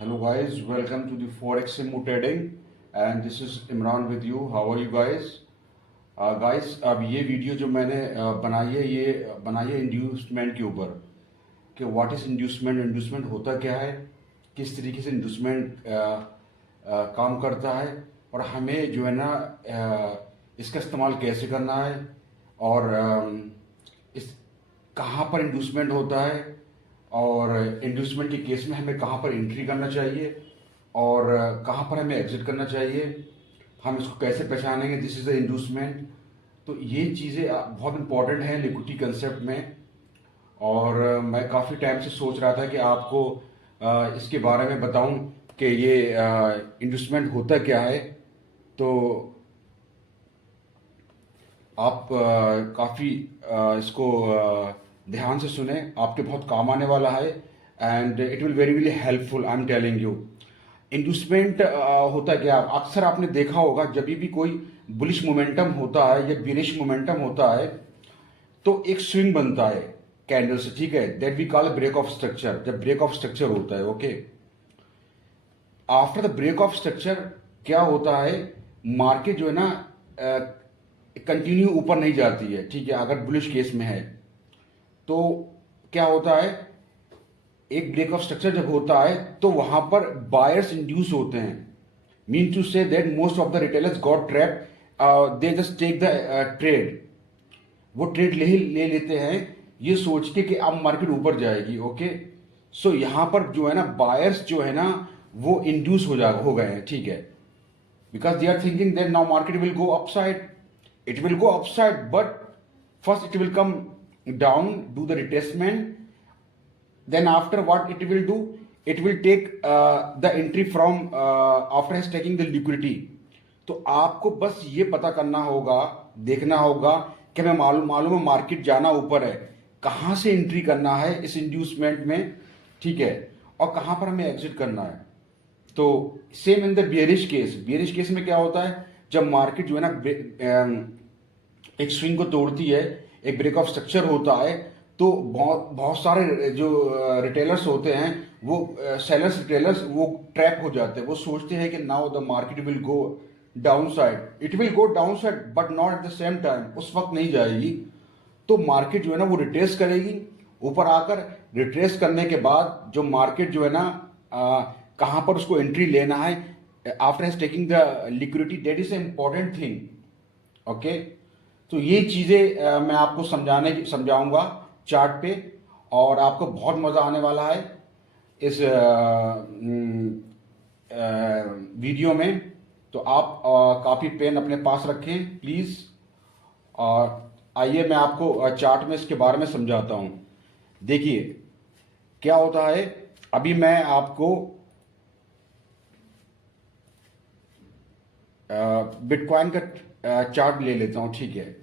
Hello guys, welcome to the Forex Simmo Trading and this is Imran with you. How are you guys? Guys, अब ये video जो मैंने बनाई है ये बनाई है इंड्यूसमेंट के ऊपर कि व्हाट इज़ इंड्यूसमेंट, इंड्यूसमेंट होता क्या है, किस तरीके से इंड्यूसमेंट काम करता है और हमें जो है ना इसका इस्तेमाल कैसे करना है और इस कहाँ पर इंड्यूसमेंट होता है और इंड्यूसमेंट के केस में हमें कहाँ पर एंट्री करना चाहिए और कहाँ पर हमें एग्जिट करना चाहिए, हम इसको कैसे पहचानेंगे दिस इज़ द इंड्यूसमेंट। तो ये चीज़ें बहुत इंपॉर्टेंट हैं लिक्विडिटी कंसेप्ट में और मैं काफ़ी टाइम से सोच रहा था कि आपको इसके बारे में बताऊं कि ये इंड्यूसमेंट होता क्या है। तो आप काफ़ी इसको ध्यान से सुने, आपके बहुत काम आने वाला है and it will very very helpful, I am telling you. Inducement होता क्या, अक्सर आपने देखा होगा जब भी कोई बुलिश मोमेंटम होता है या बिरिश मोमेंटम होता है तो एक स्विंग बनता है कैंडल से, ठीक है, that we call break of structure. जब ब्रेक ऑफ स्ट्रक्चर होता है, okay, after the break of structure क्या होता है, मार्केट जो है ना कंटिन्यू ऊपर नहीं जाती है, ठीक है, अगर बुलिश केस में है तो क्या होता है, एक ब्रेक ऑफ स्ट्रक्चर जब होता है तो वहां पर बायर्स इंड्यूस होते हैं, mean to say that most of the retailers got trap, they just take the trade, वो ट्रेड ले लेते हैं ये सोच के कि अब मार्केट ऊपर जाएगी, ओके। सो यहां पर जो है ना बायर्स जो है ना वो इंड्यूस हो गए हैं, ठीक है, because they are thinking that now market will go upside, it will go upside but first it will come down, do the retracement, then after what it will do, it will take the entry from after has taking the liquidity। तो आपको बस ये पता करना होगा, देखना होगा कि हमें मालूम है मार्केट जाना ऊपर है, कहाँ से एंट्री करना है इस इंड्यूसमेंट में, ठीक है, और कहाँ पर हमें एग्जिट करना है। तो same in the bearish case में क्या होता है, जब मार्केट जो है ना एक स्विंग को तोड़ती है, एक ब्रेक ऑफ स्ट्रक्चर होता है, तो बहुत सारे जो रिटेलर्स होते हैं वो सेलर्स रिटेलर्स वो ट्रैप हो जाते हैं, वो सोचते हैं कि now the market will go down side, it will go down side but not at the same time, उस वक्त नहीं जाएगी। तो मार्केट जो है ना वो रिट्रेस करेगी, ऊपर आकर रिट्रेस करने के बाद जो मार्केट जो है ना कहाँ पर उसको एंट्री लेना है after has taking the liquidity, that is a important thing, okay. तो ये चीज़ें मैं आपको समझाऊंगा चार्ट पे और आपको बहुत मज़ा आने वाला है इस वीडियो में। तो आप कापी पेन अपने पास रखें प्लीज़ और आइए मैं आपको चार्ट में इसके बारे में समझाता हूँ। देखिए क्या होता है, अभी मैं आपको बिटकॉइन का चार्ट ले लेता हूँ, ठीक है।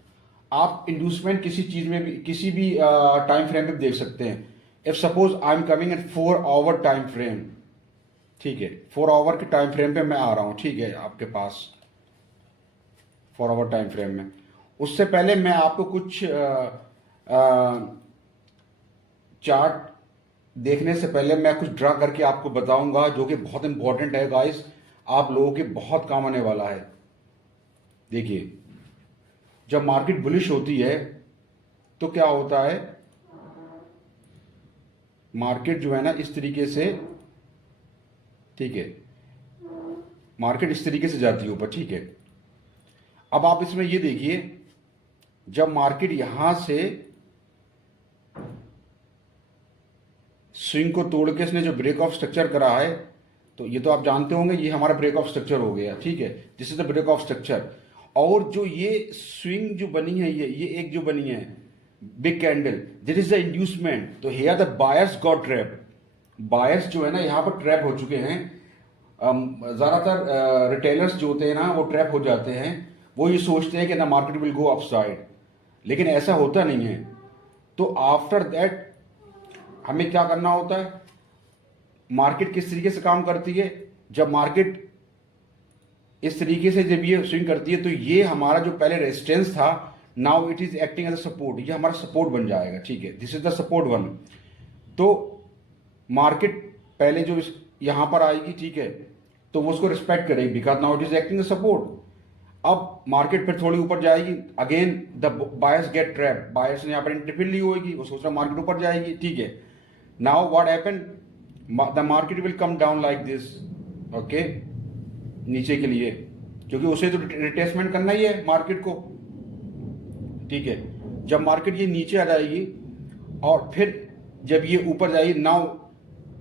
आप इंड्यूसमेंट किसी चीज़ में भी किसी भी टाइम फ्रेम पे देख सकते हैं। If suppose I am coming at 4 our time frame, ठीक है, 4 आवर के टाइम फ्रेम पे मैं आ रहा हूँ, ठीक है, आपके पास 4 आवर टाइम फ्रेम में। उससे पहले मैं आपको कुछ चार्ट देखने से पहले मैं कुछ ड्रा करके आपको बताऊंगा जो कि बहुत इंपॉर्टेंट है गाइस, आप लोगों के बहुत काम आने वाला है। देखिए जब मार्केट बुलिश होती है तो क्या होता है, मार्केट जो है ना इस तरीके से, ठीक है, मार्केट इस तरीके से जाती है ऊपर, ठीक है। अब आप इसमें ये देखिए जब मार्केट यहां से स्विंग को तोड़ के इसने जो ब्रेक ऑफ स्ट्रक्चर करा है, तो ये तो आप जानते होंगे ये हमारा ब्रेक ऑफ स्ट्रक्चर हो गया, ठीक है, this is the break of structure. और जो ये स्विंग जो बनी है, ये एक जो बनी है big candle, this is the inducement. तो here the buyers got trap, buyers जो है ना यहाँ पर ट्रैप हो चुके हैं। ज़्यादातर रिटेलर्स जो होते हैं ना वो ट्रैप हो जाते हैं, वो ये सोचते हैं कि ना मार्केट विल गो अपसाइड, लेकिन ऐसा होता नहीं है। तो आफ्टर दैट हमें क्या करना होता है, मार्केट किस तरीके से काम करती है, जब मार्केट इस तरीके से जब ये स्विंग करती है तो ये हमारा जो पहले रेजिस्टेंस था now it is acting as a support, ये हमारा सपोर्ट बन जाएगा, ठीक है, this is the support one. तो मार्केट पहले जो यहाँ पर आएगी, ठीक है, तो वो उसको रिस्पेक्ट करेगी because now it is acting support. अब मार्केट फिर थोड़ी ऊपर जाएगी, again the buyers get trap, buyers ने यहाँ पर एंट्री फिर ली होगी, वो सोच रहा मार्केट ऊपर जाएगी, ठीक है। Now what happen, the market will come down like this, okay, नीचे के लिए, क्योंकि उसे तो रिटेस्टमेंट करना ही है मार्केट को, ठीक है। जब मार्केट ये नीचे आ जाएगी और फिर जब ये ऊपर जाएगी, now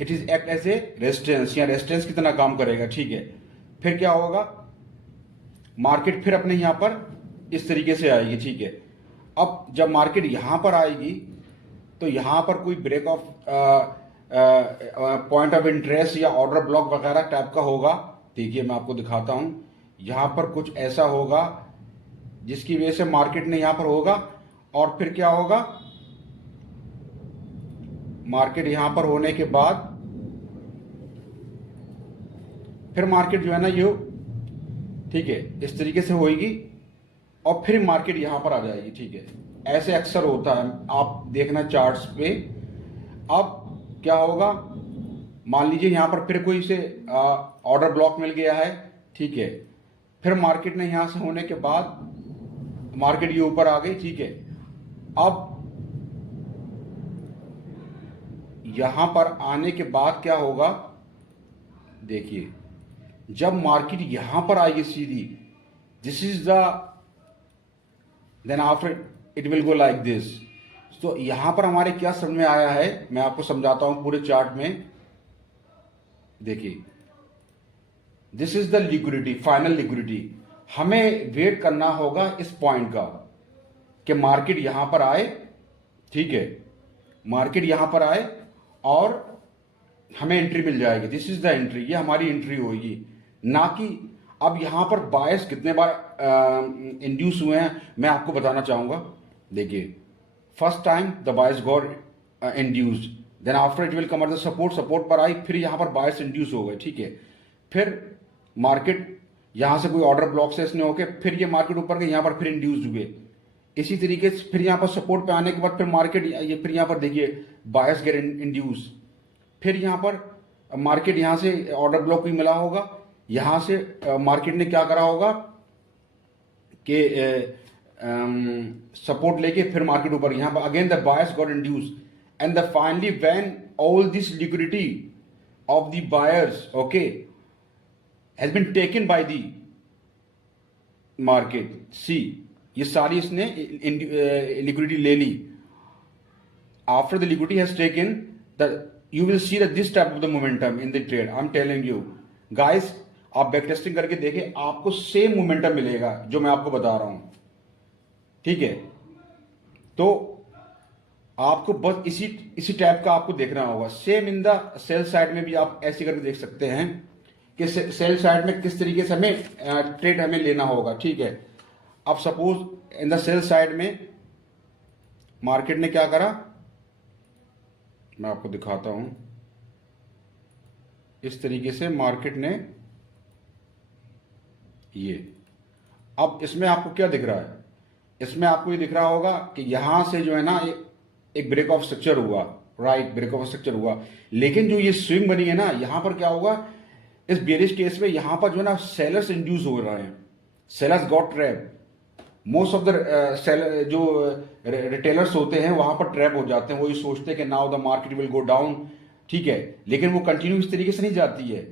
it is act as a resistance, या रेजिस्टेंस की तरह काम करेगा, ठीक है। फिर क्या होगा, मार्केट फिर अपने यहां पर इस तरीके से आएगी, ठीक है। अब जब मार्केट यहां पर आएगी तो यहां पर कोई break of point of interest या ऑर्डर ब्लॉक वगैरह टाइप का होगा। देखिए मैं आपको दिखाता हूं, यहां पर कुछ ऐसा होगा जिसकी वजह से मार्केट ने यहां पर होगा, और फिर क्या होगा, मार्केट यहां पर होने के बाद फिर मार्केट जो है ना ये, ठीक है, इस तरीके से होगी और फिर मार्केट यहां पर आ जाएगी, ठीक है। ऐसे अक्सर होता है, आप देखना चार्ट्स पे। अब क्या होगा, मान लीजिए यहां पर फिर कोई से ऑर्डर ब्लॉक मिल गया है, ठीक है। फिर मार्केट ने यहां से होने के बाद मार्केट ये ऊपर आ गई, ठीक है। अब यहां पर आने के बाद क्या होगा, देखिए जब मार्केट यहां पर आएगी सीधी, this is the, then after it will go like this. तो यहां पर हमारे क्या समझ में आया है, मैं आपको समझाता हूं पूरे चार्ट में। देखिए this is the liquidity, final liquidity. हमें वेट करना होगा इस पॉइंट का कि मार्केट यहां पर आए, ठीक है, मार्केट यहां पर आए और हमें एंट्री मिल जाएगी, दिस इज द एंट्री, ये हमारी एंट्री होगी। ना कि अब यहां पर बायस कितने बार इंड्यूस हुए हैं मैं आपको बताना चाहूंगा। देखिए first time the bias got induced, then after it will come at the support, support पर आई, फिर यहां पर बायस इंड्यूस हो गए, ठीक है। फिर मार्केट यहां से कोई ऑर्डर ब्लॉक से इसने होके फिर ये मार्केट ऊपर गए, यहां पर फिर इंड्यूस हुए। इसी तरीके से फिर यहां पर सपोर्ट पे आने के बाद फिर मार्केट ये फिर यहां पर देखिए बायस गेट इंड्यूस, फिर यहां पर मार्केट यहां से ऑर्डर ब्लॉक भी मिला होगा, यहां से मार्केट ने क्या करा होगा कि सपोर्ट लेके फिर मार्केट ऊपर, यहां पर again the buyers got induce, and the finally when all this liquidity of the buyers, okay, has been taken by the market, see ये सारी इसने लिक्विडिटी ले ली। After the liquidity has taken the, you will see that this type of the momentum in the trade, I'm telling you guys, आप back testing करके देखें, आपको same momentum मिलेगा जो मैं आपको बता रहा हूं, ठीक है। तो आपको बस इसी टाइप का आपको देखना होगा। Same in the sell side में भी आप ऐसे करके देख सकते हैं कि सेल साइड में किस तरीके से हमें ट्रेड हमें लेना होगा, ठीक है। अब suppose in the sell side में मार्केट ने क्या करा, मैं आपको दिखाता हूं, इस तरीके से मार्केट ने ये, अब इसमें आपको क्या दिख रहा है, इसमें आपको ये दिख रहा होगा कि यहां से जो है ना एक ब्रेक ऑफ स्ट्रक्चर हुआ, राइट, ब्रेक ऑफ स्ट्रक्चर हुआ, लेकिन जो ये स्विंग बनी है ना, यहां पर क्या होगा, इस बेरिश केस में यहां पर जो है ना सेलर्स इंड्यूस हो रहे हैं, sellers got trap, most of the जो रिटेलर्स होते हैं वहां पर ट्रैप हो जाते हैं, वो ये सोचते हैं कि now the market will go down, ठीक है, लेकिन वो कंटिन्यू इस तरीके से नहीं जाती है।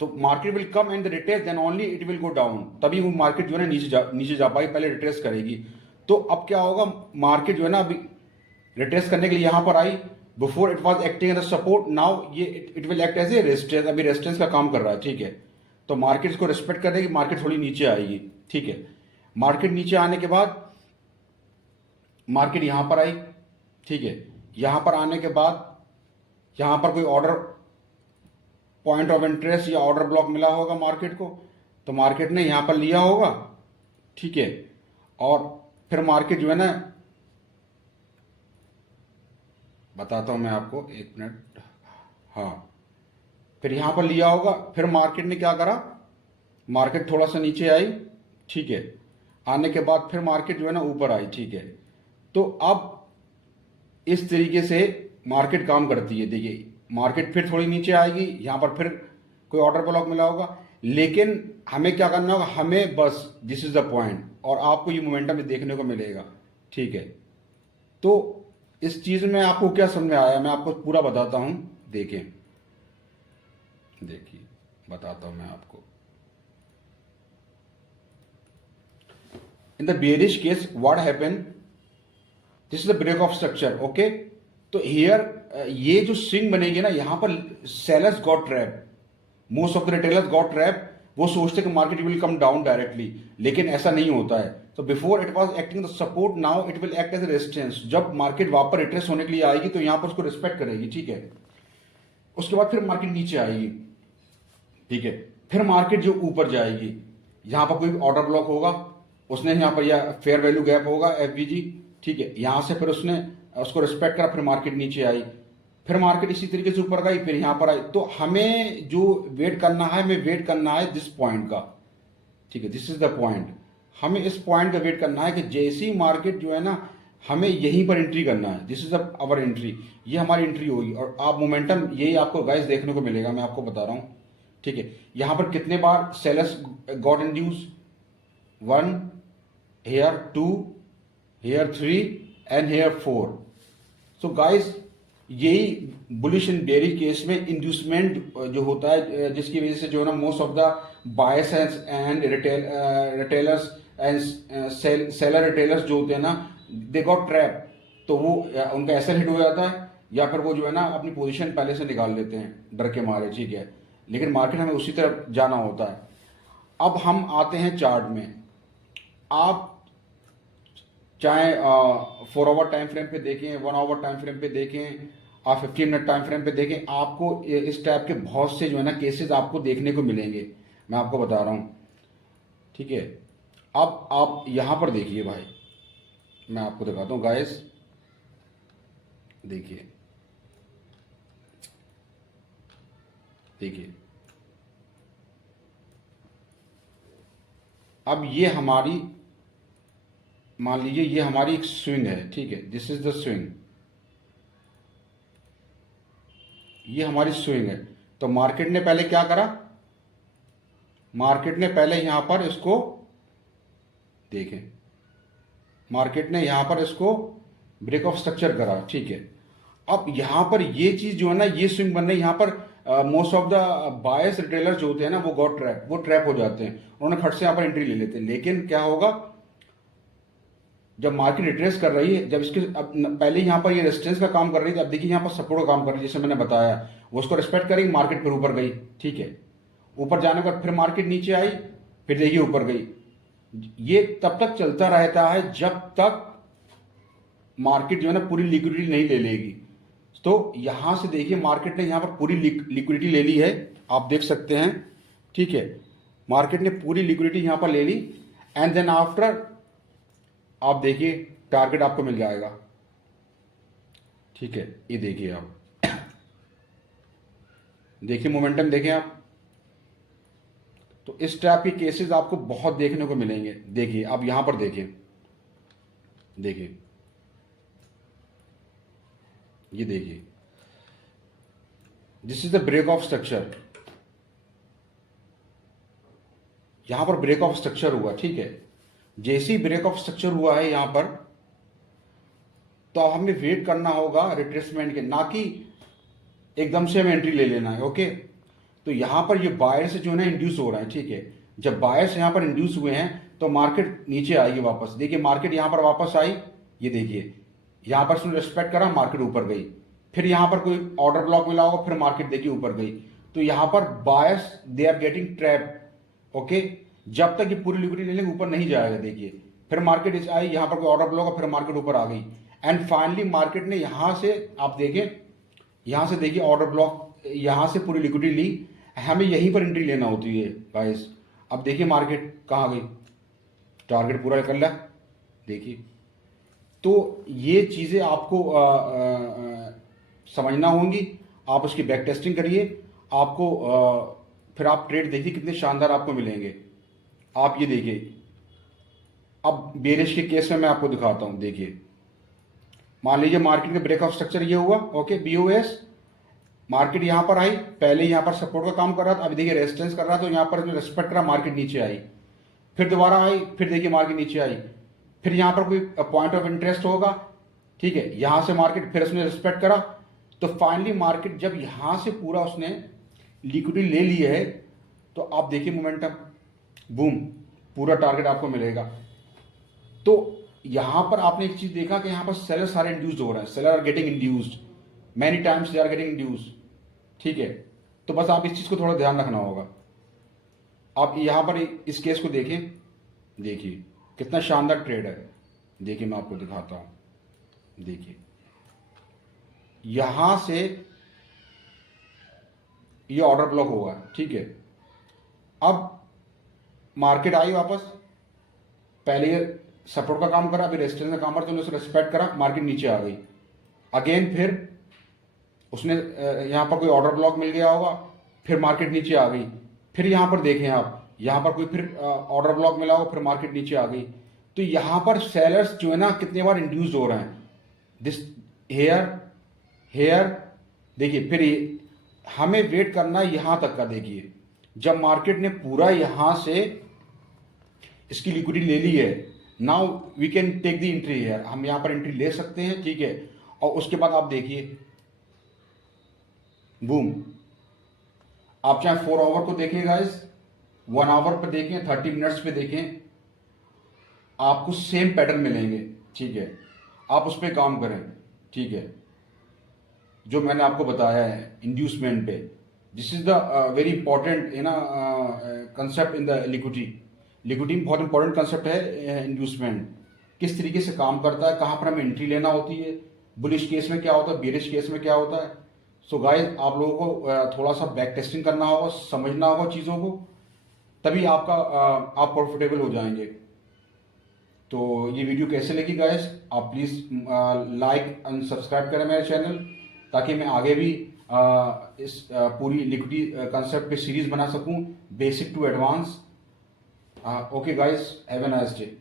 तो market will come and retrace, then only it will go down, तभी वो मार्केट जो है ना नीचे जा पाएगी, पहले रिट्रेस करेगी। तो अब क्या होगा, मार्केट जो है ना अभी रिट्रेस करने के लिए यहां पर आई, before it was acting as a support, now ये it will act as a resistance, अभी रेजिस्टेंस का काम कर रहा है, ठीक है। तो मार्केट इसको रिस्पेक्ट करेगी, मार्केट थोड़ी नीचे आएगी, ठीक है। मार्केट नीचे आने के बाद मार्केट यहां पर आई, ठीक है, यहां पर आने के बाद यहां पर कोई ऑर्डर पॉइंट ऑफ इंटरेस्ट या ऑर्डर ब्लॉक मिला होगा मार्केट को, तो मार्केट ने यहां पर लिया होगा, ठीक है। और फिर मार्केट जो है ना, बताता हूं मैं आपको, एक मिनट, हाँ, फिर यहां पर लिया होगा, फिर मार्केट ने क्या करा, मार्केट थोड़ा सा नीचे आई, ठीक है, आने के बाद फिर मार्केट जो है ना ऊपर आई, ठीक है। तो अब इस तरीके से मार्केट काम करती है, देखिए मार्केट फिर थोड़ी नीचे आएगी, यहाँ पर फिर कोई ऑर्डर ब्लॉक मिला होगा, लेकिन हमें क्या करना होगा, हमें बस दिस इज द पॉइंट, और आपको ये मोमेंटम देखने को मिलेगा। ठीक है, तो इस चीज में आपको क्या समझ में आया, मैं आपको पूरा बताता हूं। देखें, देखिए बताता हूं मैं आपको। In the bearish case what happen, this is the break of structure. Okay, तो हियर ये जो स्विंग बनेगी ना, यहां पर sellers got trap, most of the retailers got trap. वो सोचते कि market will come down directly, लेकिन ऐसा नहीं होता है। तो before it was acting the support, now it will act as a resistance. जब मार्केट वापस रिट्रेस होने के लिए आएगी तो यहां पर उसको रिस्पेक्ट करेगी। ठीक है, उसके बाद फिर मार्केट नीचे आएगी। ठीक है, फिर मार्केट जो ऊपर जाएगी, यहां पर कोई ऑर्डर ब्लॉक होगा, उसने यहाँ पर या फेयर वैल्यू गैप होगा एफवीजी। ठीक है, यहां से फिर उसने उसको रिस्पेक्ट करा, फिर मार्केट नीचे आई, फिर मार्केट इसी तरीके से ऊपर गई, फिर यहां पर आई। तो हमें जो वेट करना है, हमें वेट करना है दिस पॉइंट का। ठीक है, दिस इज द पॉइंट। हमें इस पॉइंट का वेट करना है कि जैसी मार्केट जो है ना, हमें यहीं पर एंट्री करना है। दिस इज अवर एंट्री, ये हमारी एंट्री होगी। और आप मोमेंटम यही आपको गाइस देखने को मिलेगा, मैं आपको बता रहा हूं। ठीक है, यहां पर कितने बार sellers got induce, 1 here, 2 here, 3 and here 4। So guys, यही बुलिश एंड बेरी केस में इंड्यूसमेंट जो होता है, जिसकी वजह से जो है ना most of the buyers and retailers and seller retailers जो होते हैं ना, दे गॉट ट्रैप। तो वो उनका एसएल हिट हो जाता है, या फिर वो जो है ना अपनी पोजीशन पहले से निकाल लेते हैं डर के मारे। ठीक है, लेकिन मार्केट हमें उसी तरफ जाना होता है। अब हम आते हैं चार्ट में। आप चाहे 4 आवर टाइम फ्रेम पे देखें, 1 आवर टाइम फ्रेम पे देखें, आप 15 मिनट टाइम फ्रेम पे देखें, आपको इस टाइप के बहुत से जो है ना केसेस आपको देखने को मिलेंगे, मैं आपको बता रहा हूँ। ठीक है, अब आप यहाँ पर देखिए भाई, मैं आपको दिखाता हूँ गाइस। देखिए, देखिए, अब ये हमारी, मान लीजिए ये हमारी एक स्विंग है। ठीक है, दिस इज द स्विंग, ये हमारी स्विंग है। तो मार्केट ने पहले क्या करा, मार्केट ने पहले यहां पर इसको देखें, मार्केट ने यहां पर इसको ब्रेक ऑफ स्ट्रक्चर करा। ठीक है, अब यहां पर ये चीज जो है ना, ये स्विंग बन रही है। यहां पर most of the buyers retailer जो होते हैं ना, वो गॉट ट्रैप, वो ट्रैप हो जाते हैं, उन्होंने फट से यहां पर एंट्री ले लेते हैं। लेकिन क्या होगा, जब मार्केट रिट्रेस कर रही है, जब इसके अब पहले यहाँ पर ये रेजिस्टेंस का काम कर रही थी, अब देखिए यहाँ पर सपोर्ट का काम कर रही है, जैसे मैंने बताया, वो उसको रिस्पेक्ट करेगी, मार्केट फिर ऊपर गई। ठीक है, ऊपर जाने के बाद फिर मार्केट नीचे आई, फिर देखिए ऊपर गई। ये तब तक चलता रहता है जब तक मार्केट जो है ना पूरी लिक्विडिटी नहीं ले लेगी। तो यहां से देखिए मार्केट ने यहां पर पूरी लिक्विडिटी ले ली है, आप देख सकते हैं। ठीक है, मार्केट ने पूरी लिक्विडिटी यहां पर ले ली, एंड देन आफ्टर आप देखिए टारगेट आपको मिल जाएगा। ठीक है, ये देखिए आप, देखिए मोमेंटम देखें आप। तो इस टाइप के केसेस आपको बहुत देखने को मिलेंगे। देखिए आप यहां पर देखिए, देखिए ये देखिए, this is the break of structure. यहां पर ब्रेक ऑफ स्ट्रक्चर हुआ। ठीक है, जैसे ही ब्रेक ऑफ स्ट्रक्चर हुआ है यहां पर, तो अब हमें वेट करना होगा रिट्रेसमेंट के, ना कि एकदम से हमें एंट्री ले लेना है। ओके, तो यहां पर ये बायर से जो है ना इंड्यूस हो रहा है। ठीक है, जब बायर्स यहां पर इंड्यूस हुए हैं तो मार्केट नीचे आएगी वापस। देखिए मार्केट यहां पर वापस आई, ये देखिए यहां पर उसने रिस्पेक्ट करा, मार्केट ऊपर गई, फिर यहां पर कोई ऑर्डर ब्लॉक मिला होगा, फिर मार्केट देखिए ऊपर गई। तो यहां पर buyers they are getting trap. Okay, जब तक ये पूरी लिक्विडिटी लेंगे ऊपर नहीं जाएगा। देखिए फिर मार्केट आई, यहां पर कोई ऑर्डर ब्लॉक, फिर मार्केट ऊपर आ गई, एंड फाइनली मार्केट ने यहां से, आप देखें यहां से देखिए ऑर्डर ब्लॉक, यहां से पूरी लिक्विडिटी ली, हमें यहीं पर एंट्री लेना होती है गाइस। अब देखिए मार्केट कहां गई, टारगेट पूरा कर लिया। देखिए, तो ये चीजें आपको समझना होंगी। आप उसकी बैक टेस्टिंग करिए, आपको फिर आप ट्रेड देखिए कितने शानदार आपको मिलेंगे। आप ये देखिए, अब बेरिश के केस में मैं आपको दिखाता हूं। देखिए मान लीजिए मार्केट का ब्रेक ऑफ स्ट्रक्चर ये हुआ, ओके, बीओएस, मार्केट यहाँ पर आई, पहले यहाँ पर सपोर्ट का काम कर रहा था, अभी देखिए रेजिस्टेंस कर रहा था, तो यहाँ पर रेस्पेक्ट करा, मार्केट नीचे आई, फिर दोबारा आई, फिर देखिए मार्केट नीचे आई, फिर यहाँ पर कोई पॉइंट ऑफ इंटरेस्ट होगा, ठीक है, यहाँ से मार्केट फिर उसने रिस्पेक्ट करा, तो फाइनली मार्केट जब यहाँ से पूरा उसने लिक्विडिटी ले ली है, तो आप देखिए मोमेंटम, बूम, पूरा टारगेट आपको मिलेगा। तो यहाँ पर आपने एक चीज देखा कि यहाँ पर सेलर सारे इंड्यूस्ड हो रहे हैं, seller are getting induced, many times they are getting induced, ठीक है। तो बस आप इस चीज को थोड़ा ध्यान रखना होगा। आप यहाँ पर इस केस को देखें, देखिए कितना शानदार ट्रेड है, देखिए मैं आपको दिखाता हूं, देखिए यहां से ये ऑर्डर ब्लॉक होगा, ठीक है। अब मार्केट आई वापस, पहले ये सपोर्ट का काम करा, अभी रेजिस्टेंस का काम करा, तो उसे रिस्पेक्ट करा, मार्केट नीचे आ गई, अगेन फिर उसने यहाँ पर कोई ऑर्डर ब्लॉक मिल गया होगा, फिर मार्केट नीचे आ गई, फिर यहाँ पर देखें आप, यहाँ पर कोई फिर ऑर्डर ब्लॉक मिला होगा, फिर मार्केट नीचे आ गई। तो यहाँ पर सेलर्स जो है ना कितने बार इंड्यूस हो रहे हैं, दिस हेयर हेयर, देखिए फिर हमें वेट करना है यहाँ तक का, देखिए जब मार्केट ने पूरा यहाँ से इसकी लिक्विडिटी ले ली है, now we can take the entry है, हम यहाँ पर एंट्री ले सकते हैं, ठीक है। और उसके बाद आप देखिए बूम, आप चाहे 4 आवर को देखें गाइस, 1 आवर पे देखें, 30 मिनट्स पे देखें, आपको सेम पैटर्न मिलेंगे, ठीक है। आप उस पर काम करें, ठीक है, जो मैंने आपको बताया है इंड्यूसमेंट पे। This is the very important ना कंसेप्ट इन द लिक्विडिटी में बहुत इंपॉर्टेंट कंसेप्ट है इंड्यूसमेंट, किस तरीके से काम करता है, कहाँ पर हमें एंट्री लेना होती है, बुलिश केस में क्या होता है, बेरिश केस में क्या होता है। सो गाइस आप लोगों को थोड़ा सा बैक टेस्टिंग करना होगा, समझना होगा चीज़ों को, तभी आप प्रॉफिटेबल हो जाएंगे। तो ये वीडियो कैसे लगी गाइस, आप प्लीज़ लाइक एंड सब्सक्राइब करें मेरे चैनल, ताकि मैं आगे भी इस पूरी लिक्विडिटी कंसेप्ट पे सीरीज बना सकूं, basic to advance. Okay guys, have a nice day.